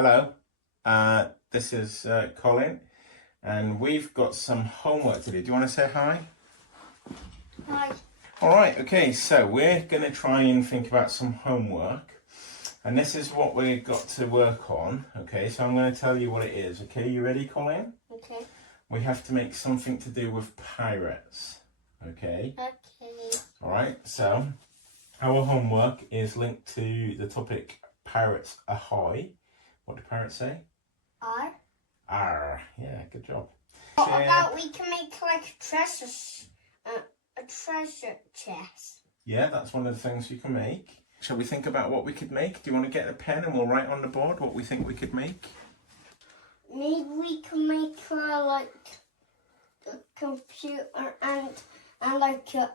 Hello, this is Colin, and we've got some homework to do. Do you want to say hi? Hi. Alright, okay, so we're going to try and think about some homework, and this is what we've got to work on, okay? So I'm going to tell you what it is, okay? You ready, Colin? Okay. We have to make something to do with pirates, okay? Okay. Alright, so our homework is linked to the topic Pirates Ahoy. What do pirates say? R. R. Yeah, good job. What about we can make like a treasure chest? Yeah, that's one of the things you can make. Shall we think about what we could make? Do you want to get a pen and we'll write on the board what we think we could make? Maybe we can make like a computer and like a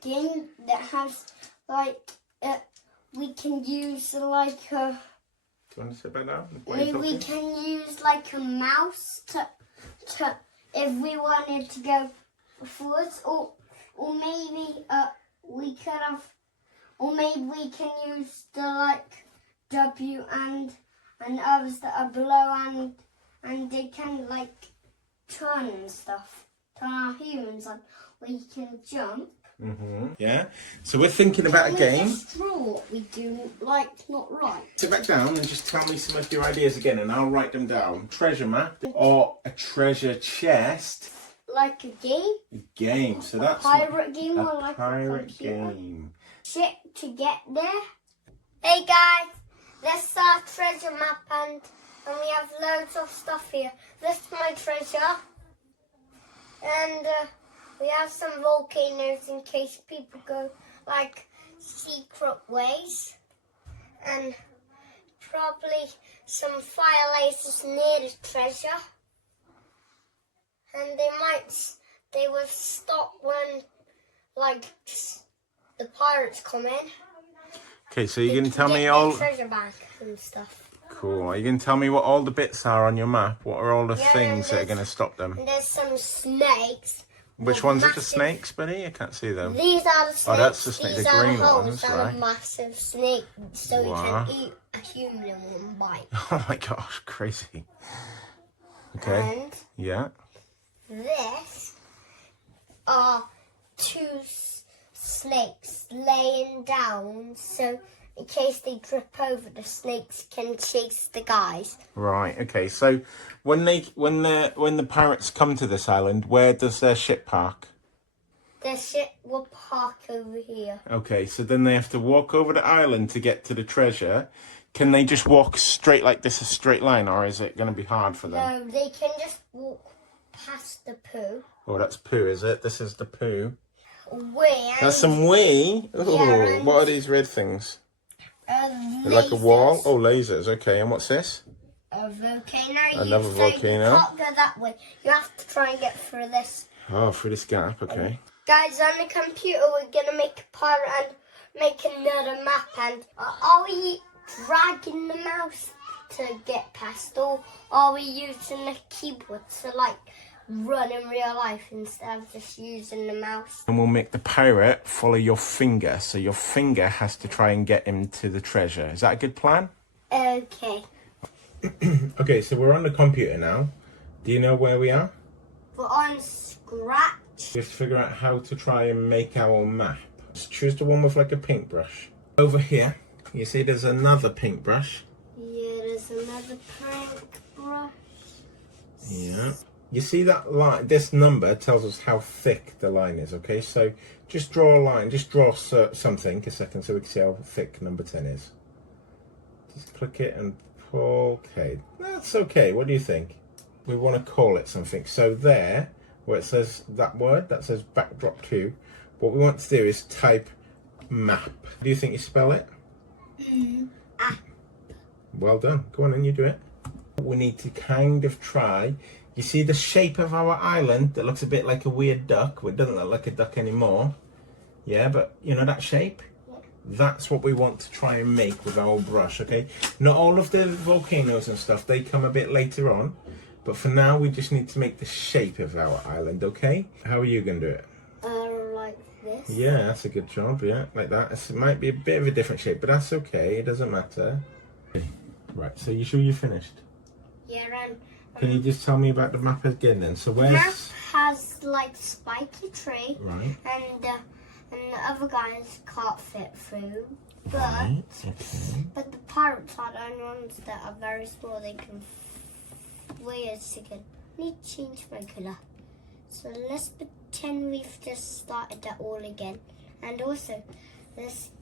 game that has like we can use like a. Do you want to say about that? Maybe we can use like a mouse to if we wanted to go forwards, or maybe we could have, or maybe we can use the like W and others that are below and they can like turn and stuff, turn our humans on. We can jump. Yeah. So we're thinking about a game. Just draw what we do, like not right. Sit back down and just tell me some of your ideas again, and I'll write them down. Treasure map or a treasure chest. Like a game. A game. So that's a pirate game or like pirate a computer game. Shit to get there. Hey guys, this is our treasure map and we have loads of stuff here. This is my treasure, and we have some volcanoes in case people go like secret ways, and probably some fire lasers near the treasure, and they will stop when like the pirates come in. Okay, so you're going to tell me all treasure back and stuff. Cool. Are you going to tell me what all the bits are on your map? What are all the things that are going to stop them? And there's some snakes. Which ones are the snakes, Benny? I can't see them. These are the snakes. Oh, that's the snake, the green ones, right? A massive snake, so you can eat a human in one bite. Oh my gosh, crazy. Okay. And yeah. This are two snakes laying down, so in case they trip over, the snakes can chase the guys. Right. Okay. So when the pirates come to this island, where does their ship park? Their ship will park over here. Okay. So then they have to walk over the island to get to the treasure. Can they just walk straight like this, a straight line, or is it going to be hard for them? No, they can just walk past the poo. Oh, that's poo, is it? This is the poo. Wee. That's some wee. Oh, yeah, what are these red things? Like a wall? Oh, lasers. Okay, and what's this? A volcano. Another volcano. You can't go that way. You have to try and get through this. Oh, through this gap. Okay. Guys, on the computer, we're going to make a pirate and make another map. And are we dragging the mouse to get past, or are we using the keyboard to like run in real life instead of just using the mouse? And we'll make the pirate follow your finger, so your finger has to try and get him to the treasure. Is that a good plan? Okay. Okay, so we're on the computer now. Do you know where we are? We're on Scratch. We have to figure out how to try and make our map. Let's choose the one with like a paintbrush. Over here, you see there's another paintbrush. Yeah, there's another paintbrush. Yeah. You see that line? This number tells us how thick the line is, okay? So just draw a line, just draw something a second so we can see how thick number 10 is. Just click it and pull. Okay, that's okay. What do you think? We want to call it something. So there, where it says that word, that says backdrop 2, what we want to do is type map. Do you think you spell it? Well done. Go on and you do it. We need to kind of try. You see the shape of our island that looks a bit like a weird duck? Well, it doesn't look like a duck anymore. Yeah, but you know that shape? Yeah. That's what we want to try and make with our brush, okay? Not all of the volcanoes and stuff, they come a bit later on. But for now, we just need to make the shape of our island, okay? How are you going to do it? Like this. Yeah, that's a good job, yeah, like that. It might be a bit of a different shape, but that's okay, it doesn't matter. Right, so you sure you finished? Yeah, and Can you just tell me about the map again then? So the where's... map has like spiky tree, Right. and the other guys can't fit through. But Right, okay. but the pirates are the only ones that are very small. They can. Wait a second. I need to change my colour. So let's pretend we've just started that all again. And also,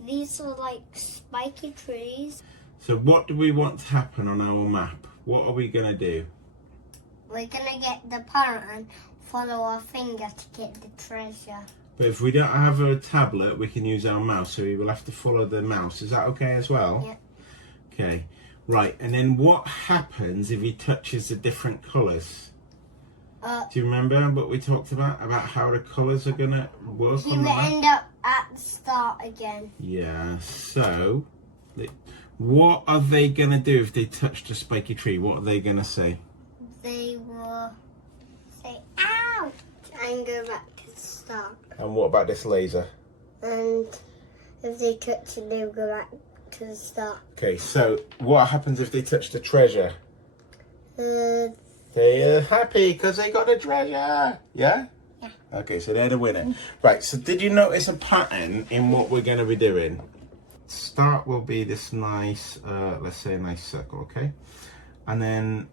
these are like spiky trees. So what do we want to happen on our map? What are we going to do? We're gonna get the pirate and follow our finger to get the treasure. But if we don't have a tablet, we can use our mouse, so we will have to follow the mouse. Is that okay as well? Yeah. Okay. Right, and then what happens if he touches the different colours? Do you remember what we talked about how the colours are going to work He on will the map? end up at the start again. Yeah, so what are they going to do if they touch the spiky tree? What are they going to say? They will say, ouch, and go back to the start. And what about this laser? And if they touch it, they'll go back to the start. Okay, so what happens if they touch the treasure? They They're happy because they got the treasure. Yeah? Yeah. Okay, so they're the winner. Right, so did you notice a pattern in what we're going to be doing? Start will be this nice, let's say a nice circle, okay? And then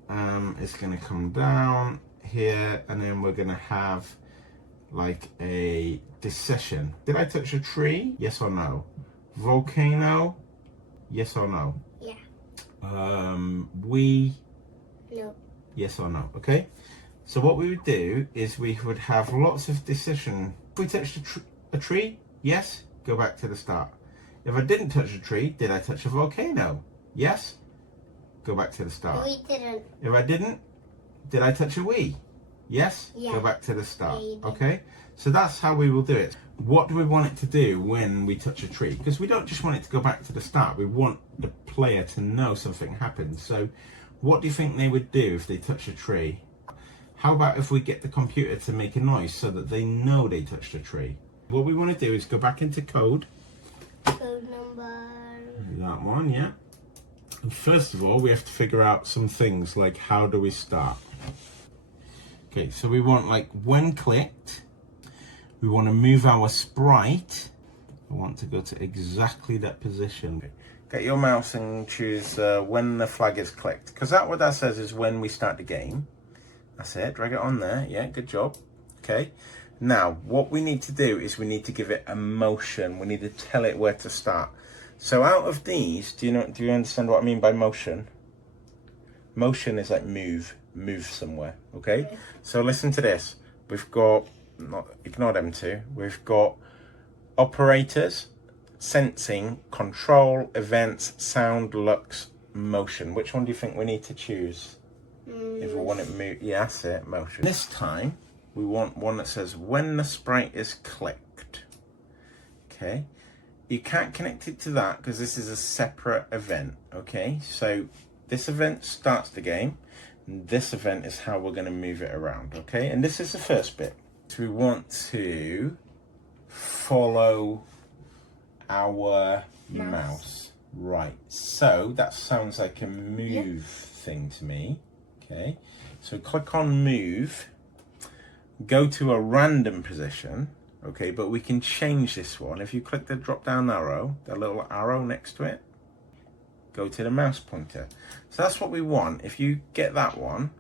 it's going to come down here, and then we're going to have like a decision. Did I touch a tree? Yes or no? Volcano? Yes or no? Yeah. No. Yes or no? Okay. So what we would do is we would have lots of decision. If we touched a tree, yes, go back to the start. If I didn't touch a tree, did I touch a volcano? Yes, go back to the start. We didn't. If I didn't, did I touch a wee? Yes, Yeah. go back to the start. Yeah, you did. Okay, so that's how we will do it. What do we want it to do when we touch a tree? Because we don't just want it to go back to the start. We want the player to know something happened. So what do you think they would do if they touch a tree? How about if we get the computer to make a noise so that they know they touched a tree? What we want to do is go back into code. Code number. That one, yeah. And first of all, we have to figure out some things like how do we start? Okay, so we want like when clicked, we want to move our sprite. I want to go to exactly that position. Okay. Get your mouse and choose when the flag is clicked, because what that says is when we start the game. That's it, drag it on there. Yeah, good job. Okay, now what we need to do is we need to give it a motion. We need to tell it where to start. So out of these, do you understand what I mean by motion? Motion is like move somewhere, okay? So listen to this. We've got, ignore them two, we've got operators, sensing, control, events, sound, looks, motion. Which one do you think we need to choose? If we want it move, yeah, that's it, motion. This time, we want one that says when the sprite is clicked. Okay, you can't connect it to that because this is a separate event. Okay, so this event starts the game. And this event is how we're going to move it around. Okay, and this is the first bit. So we want to follow our mouse. Right, so that sounds like a move thing to me. Okay, so click on move, go to a random position, okay, but we can change this one. If you click the drop down arrow, the little arrow next to it, go to the mouse pointer. So that's what we want. If you get that one,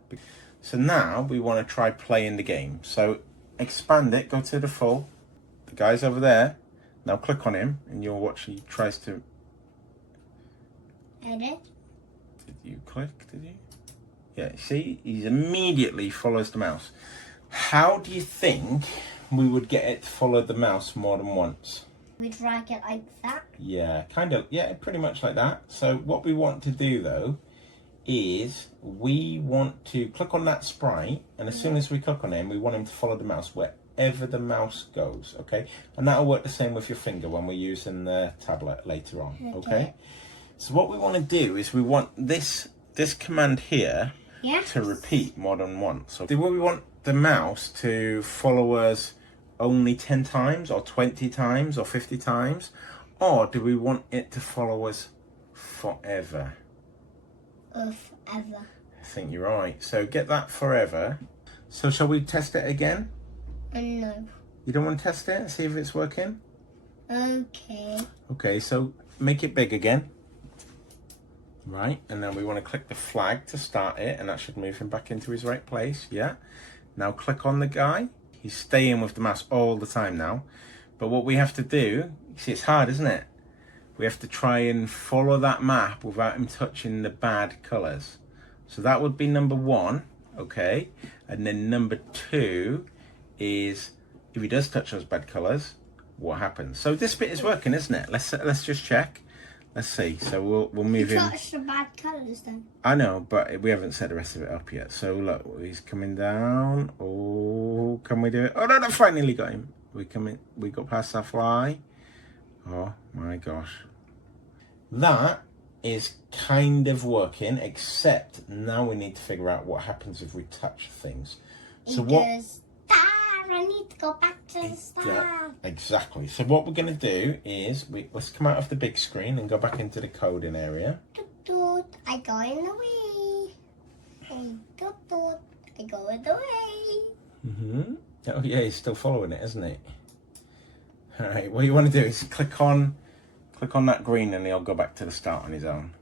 so now we want to try playing the game. So expand it, go to the full, the guy's over there, now click on him and you'll watch he tries to... Edit. Did you click, did you? Yeah, see, he immediately follows the mouse. How do you think we would get it to follow the mouse more than once? We drag it like that. Yeah, kind of, yeah, pretty much like that. So what we want to do though, is we want to click on that sprite, and as soon as we click on him, we want him to follow the mouse wherever the mouse goes, okay? And that'll work the same with your finger when we're using the tablet later on, okay? So what we want to do is we want this command here to repeat more than once. So do we want the mouse to follow us only 10 times or 20 times or 50 times? Or do we want it to follow us forever? Forever. I think you're right. So get that forever. So shall we test it again? No. You don't want to test it and see if it's working? Okay. Okay, so make it big again. Right, and then we want to click the flag to start it, and that should move him back into his right place. Yeah. Now click on the guy. He's staying with the mouse all the time now. But what we have to do, you see it's hard, isn't it? We have to try and follow that map without him touching the bad colours. So that would be number 1, okay? And then number 2 is, if he does touch those bad colours, what happens? So this bit is working, isn't it? Let's just check. Let's see. So we'll move him. You touched the bad colours then. I know, but we haven't set the rest of it up yet. So look, he's coming down. Oh, can we do it? Oh no, no, finally got him. We got past our fly. Oh my gosh. That is kind of working, except now we need to figure out what happens if we touch things. So goes, I need to go back to the start. Yeah, exactly. So what we're going to do is, let's come out of the big screen and go back into the coding area. Toot, toot, I go in the way. Toot, toot, I go in the way. Oh yeah, he's still following it, isn't he? All right, what you want to do is click on that green and he'll go back to the start on his own.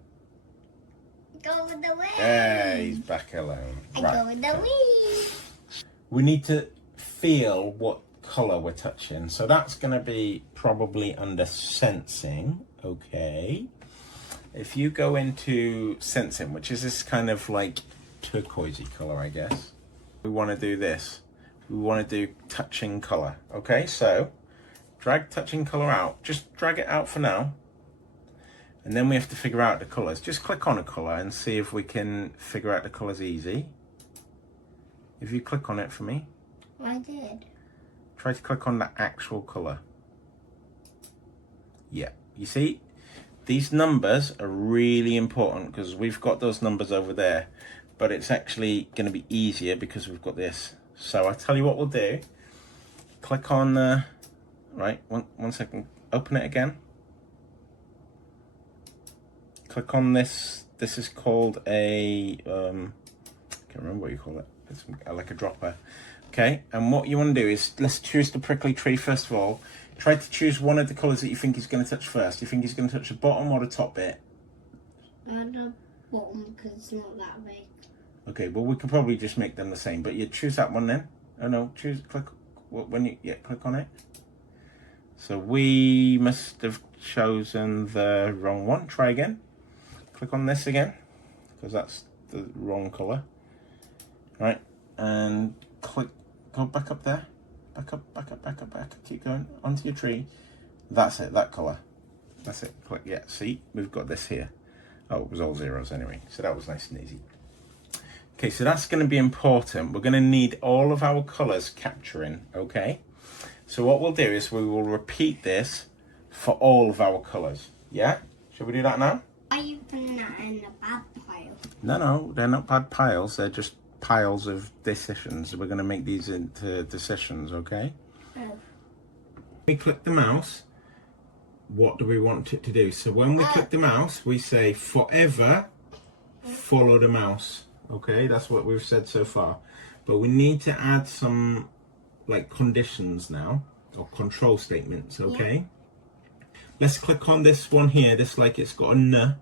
Go in the way. Yeah, he's back alone. I go in the way. We need to feel what colour we're touching. So that's going to be probably under sensing, okay? If you go into sensing, which is this kind of like turquoisey colour, I guess. We want to do this. We want to do touching colour, okay? So drag touching colour out. Just drag it out for now. And then we have to figure out the colours. Just click on a colour and see if we can figure out the colours easy. If you click on it for me. I did. Try to click on the actual colour. Yeah, you see? These numbers are really important because we've got those numbers over there. But it's actually going to be easier because we've got this. So I'll tell you what we'll do. Click on the... Right, one second. Open it again. Click on this. This is called a... I can't remember what you call it. It's like a dropper. Okay, and what you want to do is, let's choose the prickly tree first of all. Try to choose one of the colours that you think he's going to touch first. You think he's going to touch the bottom or the top bit? The bottom, because it's not that big. Okay, well we could probably just make them the same, but you choose that one then. Oh no, click on it. So we must have chosen the wrong one. Try again. Click on this again, because that's the wrong colour. Right, and go back up there. Back up. Keep going onto your tree. That's it, that colour. That's it. Click, yeah, see, we've got this here. Oh, it was all zeros anyway, so that was nice and easy. Okay, so that's going to be important. We're going to need all of our colours capturing, okay? So what we'll do is we will repeat this for all of our colours, yeah? Shall we do that now? Are you putting that in a bad pile? No, they're not bad piles. They're just piles of decisions. We're going to make these into decisions, okay? Oh. We click the mouse. What do we want it to do? So when we click the mouse, we say forever follow the mouse. Okay, that's what we've said so far. But we need to add some like conditions now, or control statements, okay? Yeah. Let's click on this one here, this like it's got a N.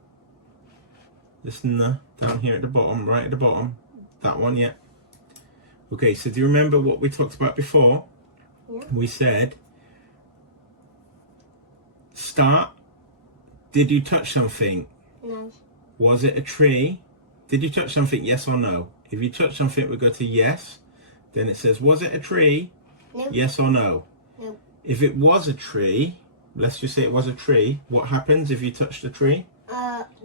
This N down here at the bottom, right at the bottom. That one, yeah. Okay, so do you remember what we talked about before? Yeah. We said, start, did you touch something? No. Was it a tree? Did you touch something, yes or no? If you touch something, we go to yes. Then it says, was it a tree? No. Yes or no? No. If it was a tree, let's just say it was a tree, what happens if you touch the tree?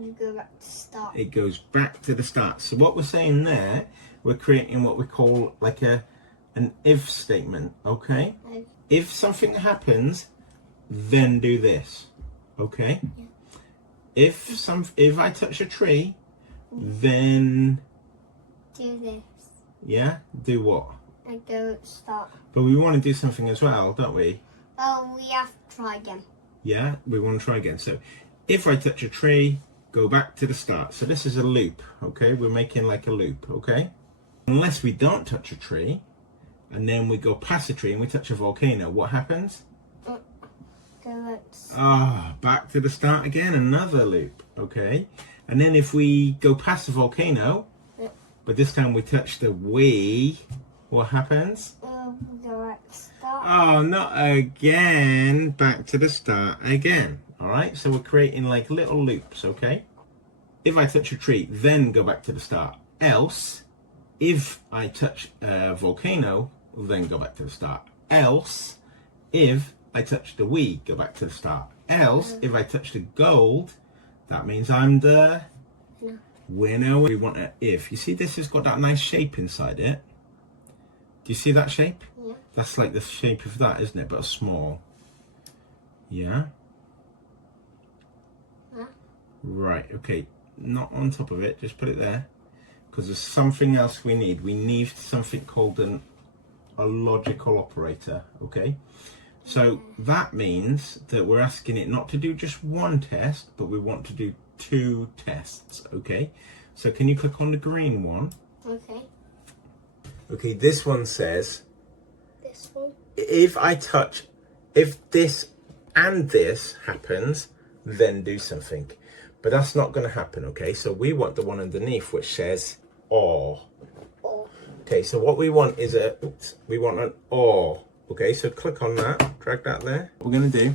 You go back to start. It goes back to the start. So what we're saying there, we're creating what we call like an if statement, okay? No. If something happens, then do this, okay? Yeah. If I touch a tree, then do this. Yeah, do what? I go start. But we want to do something as well, don't we? Oh, we have to try again. Yeah, we want to try again. So if I touch a tree, go back to the start. So this is a loop, okay? We're making like a loop, okay? Unless we don't touch a tree, and then we go past a tree and we touch a volcano, what happens? Back to the start again, another loop, okay? And then if we go past the volcano, but this time we touch the wee, what happens? Oh, not again. Back to the start again. All right, so we're creating like little loops, okay? If I touch a tree, then go back to the start. Else, if I touch a volcano, then go back to the start. Else, if I touch the wee, go back to the start. Else, if I touch the gold, that means I'm the winner. We want an if. You see, this has got that nice shape inside it. Do you see that shape? Yeah. That's like the shape of that, isn't it? But small. Yeah? Huh? Right, okay. Not on top of it, just put it there. Because there's something else we need. We need something called a logical operator, okay? So that means that we're asking it not to do just one test, but we want to do 2 tests, okay? So can you click on the green one? Okay. Okay, this one says, this one? if this and this happens, then do something. But that's not going to happen, okay? So we want the one underneath which says or. Okay, so what we want is we want an or. Okay, so click on that, drag that there. What we're going to do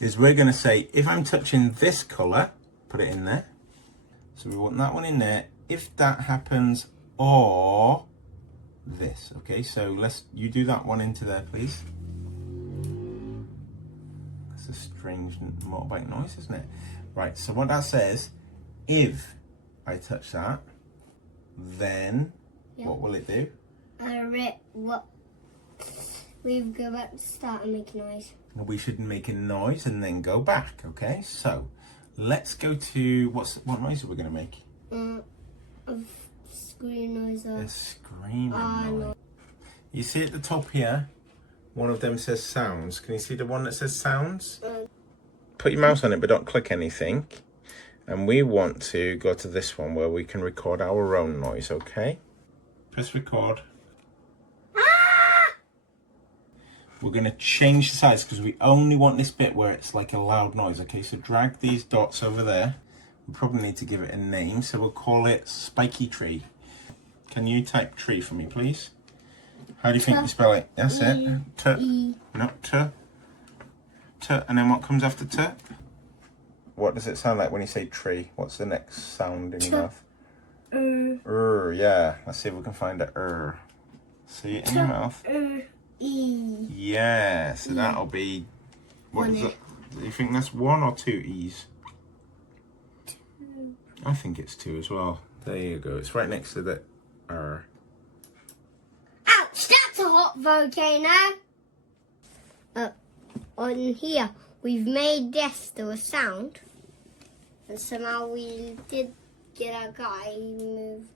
is we're going to say, if I'm touching this colour, put it in there. So we want that one in there. If that happens, or this. Okay, so you do that one into there, please. That's a strange motorbike noise, isn't it? Right, so what that says, if I touch that, then what will it do? We go back to start and make a noise. We should make a noise and then go back, okay? So let's go to what noise are we going to make? A screen noise. A screaming noise. You see at the top here, one of them says sounds. Can you see the one that says sounds? Put your mouse on it, but don't click anything. And we want to go to this one where we can record our own noise, okay? Press record. We're going to change the size because we only want this bit where it's like a loud noise. Okay, so drag these dots over there. We probably need to give it a name, so we'll call it Spiky Tree. Can you type tree for me, please? How do you think you spell it? That's it. T. Not T. T. And then what comes after T? What does it sound like when you say tree? What's the next sound in your mouth? Yeah. Let's see if we can find a See it in your mouth. E. Yeah, so that'll be, what is it? Do you think that's 1 or 2 E's? 2. I think it's 2 as well. There you go. It's right next to the R. Ouch, that's a hot volcano. On here, we've made this do a sound. And somehow we did get our guy moved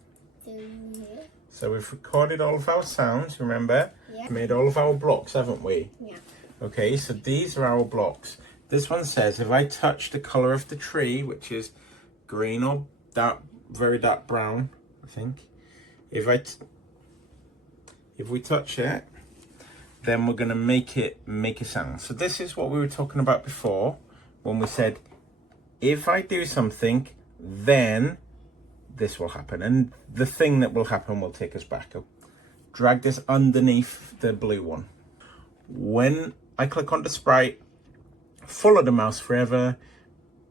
in here. So we've recorded all of our sounds, remember? Yeah. Made all of our blocks, haven't we? Yeah. Okay, so these are our blocks. This one says, if I touch the colour of the tree, which is green or very dark brown, I think. If we touch it, then we're going to make a sound. So this is what we were talking about before, when we said, if I do something, then this will happen, and the thing that will happen will take us back. Drag this underneath the blue one. When I click on the sprite, follow the mouse forever.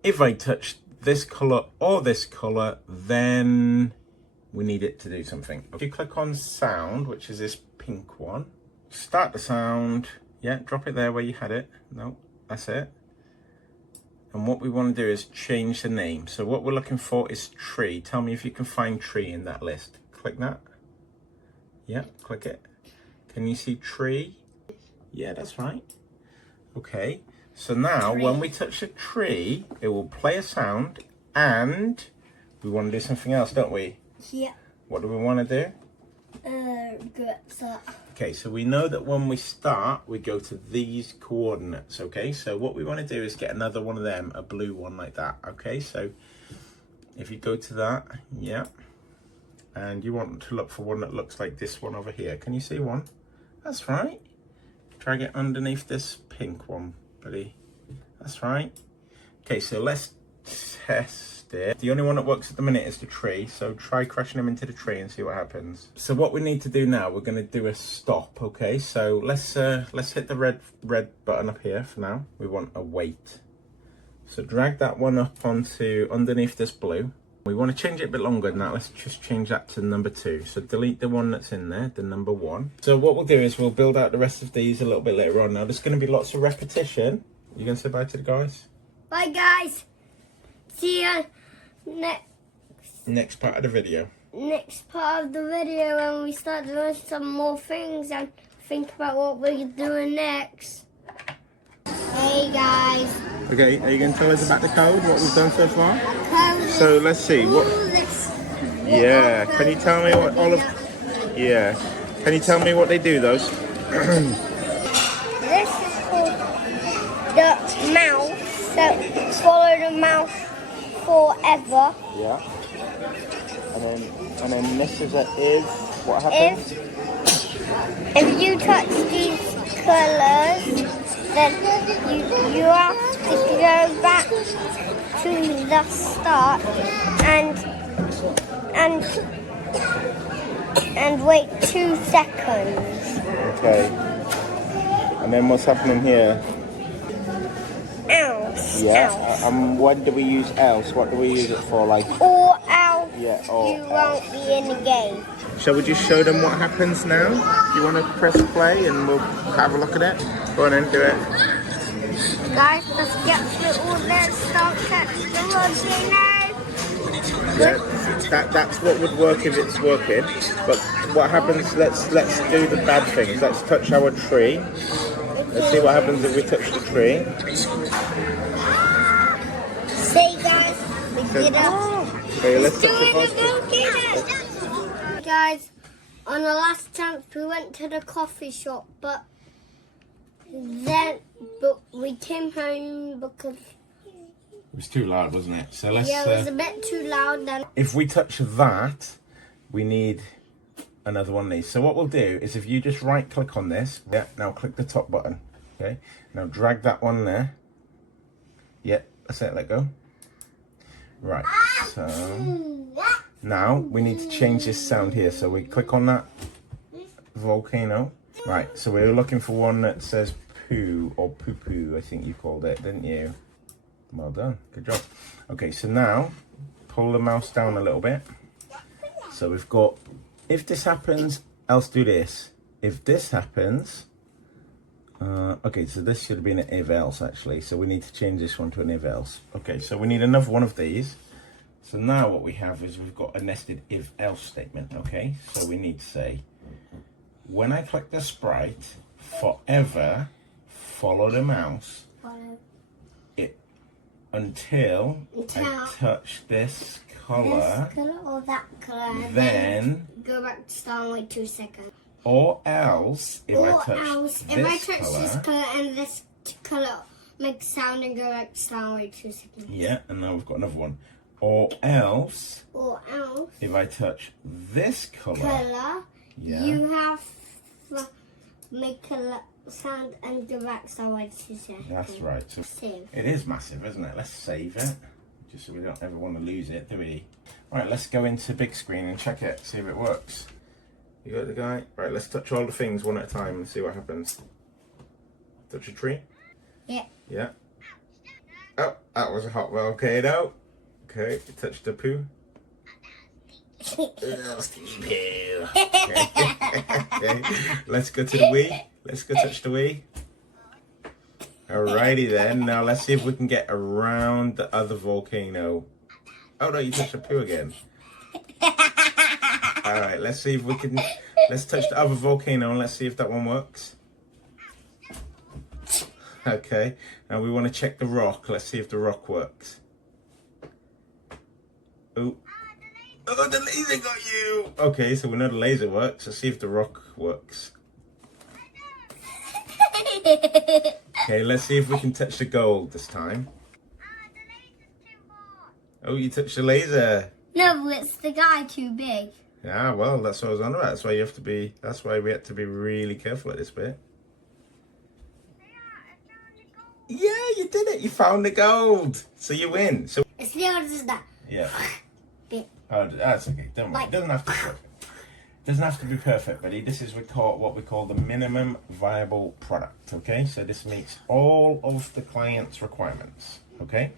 If I touch this color or this color, then we need it to do something. If you click on sound, which is this pink one, start the sound. Yeah, drop it there where you had it. No, that's it. And what we want to do is change the name. So what we're looking for is tree. Tell me if you can find tree in that list. Click that. Yeah, click it. Can you see tree? Yeah, that's right. Okay, so now when we touch a tree, it will play a sound, and we want to do something else, don't we? Yeah. What do we want to do? Okay, so we know that when we start, we go to these coordinates, okay? So what we want to do is get another one of them, a blue one like that, okay? So If you go to that, yeah, and you want to look for one that looks like this one over here. Can you see one? That's right. Drag it underneath this pink one, buddy. That's right. Okay, so let's test it. The only one that works at the minute is the tree, so try crashing them into the tree and see what happens. So what we need to do now, we're going to do a stop, okay? So let's hit the red button up here for now. We want a wait. So drag that one up onto underneath this blue. We want to change it a bit longer than that. Let's just change that to number 2. So delete the one that's in there, the number 1. So what we'll do is we'll build out the rest of these a little bit later on. Now there's going to be lots of repetition. You going to say bye to the guys? Bye guys. See you next part of the video. Next part of the video when we start doing some more things and think about what we're doing next. Hey guys. Okay, are you going to tell us about the code, what we've done so far? Code. So let's see. Yeah, can you tell me what all of... Yeah, can you tell me what they do, those? This is called the mouse. So follow the mouse forever. Yeah. And then this is a if. What happens? If you touch these colours, then you have to go back to the start and wait 2 seconds. Okay. And then what's happening here? Else. Yeah. Else. When do we use else? What do we use it for? Like. Or else Yeah. Or you won't be in the game. Shall we just show them what happens now? You want to press play and we'll have a look at it? Go on then, do it. Guys, let's get through all this. Don't touch the volcano. Yeah, that's what would work if it's working. But what happens? Let's do the bad things. Let's touch our tree. Let's see what happens if we touch the tree. See, guys, we did it. Okay, let's touch Doing the the volcano. Guys, on the last chance we went to the coffee shop, but we came home because it was too loud, wasn't it? So let's. Yeah, it was a bit too loud then. If we touch that, we need another one of these. So what we'll do is if you just right click on this, yeah, now click the top button. Okay, now drag that one there. Yeah, that's it, let go. Right, so now we need to change this sound here. So we click on that volcano. Right, so we're looking for one that says poo or poo poo, I think you called it, didn't you? Well done, good job. Okay, so now pull the mouse down a little bit. So we've got, if this happens, else do this. If this happens, okay, so this should have been an if else actually. So we need to change this one to an if else. Okay, so we need another one of these. So now what we have is we've got a nested if else statement, okay? So we need to say, when I click the sprite, forever follow the mouse until I touch this colour, this colour or that colour, then go back to start and wait 2 seconds. Or else, if I touch this colour and this colour makes sound and go back to start and wait 2 seconds. Yeah, and now we've got another one. Or else, if I touch this colour, yeah, you have to make a sound and go back to start and wait 2 seconds. That's right. So it is massive, isn't it? Let's save it, just so we don't ever want to lose it, do we? Right, let's go into big screen and check it, see if it works. You got the guy? Right, let's touch all the things one at a time and see what happens. Touch a tree? Yeah. Yeah. Oh, that was a hot volcano. Okay, touch the poo. Okay. Let's go to the Wii. Let's go touch the Wii. Alrighty then. Now let's see if we can get around the other volcano. Oh no, you touched the poo again. Alright, let's see if we can... Let's touch the other volcano and let's see if that one works. Okay, now we want to check the rock. Let's see if the rock works. Oh. Oh, the laser got you! Okay, so we know the laser works. Let's see if the rock works. Okay, let's see if we can touch the gold this time. Oh, you touched the laser. No, it's the guy too big. Yeah, well, that's what I was on about. That's why you have to be. That's why we have to be really careful at this bit. Yeah, you did it. You found the gold. So you win. So It's the other as that. yeah. Bit. Oh, that's okay. Don't worry. It doesn't have to be perfect. Doesn't have to be perfect, buddy. This is what we call the minimum viable product. Okay, so this meets all of the client's requirements. Okay.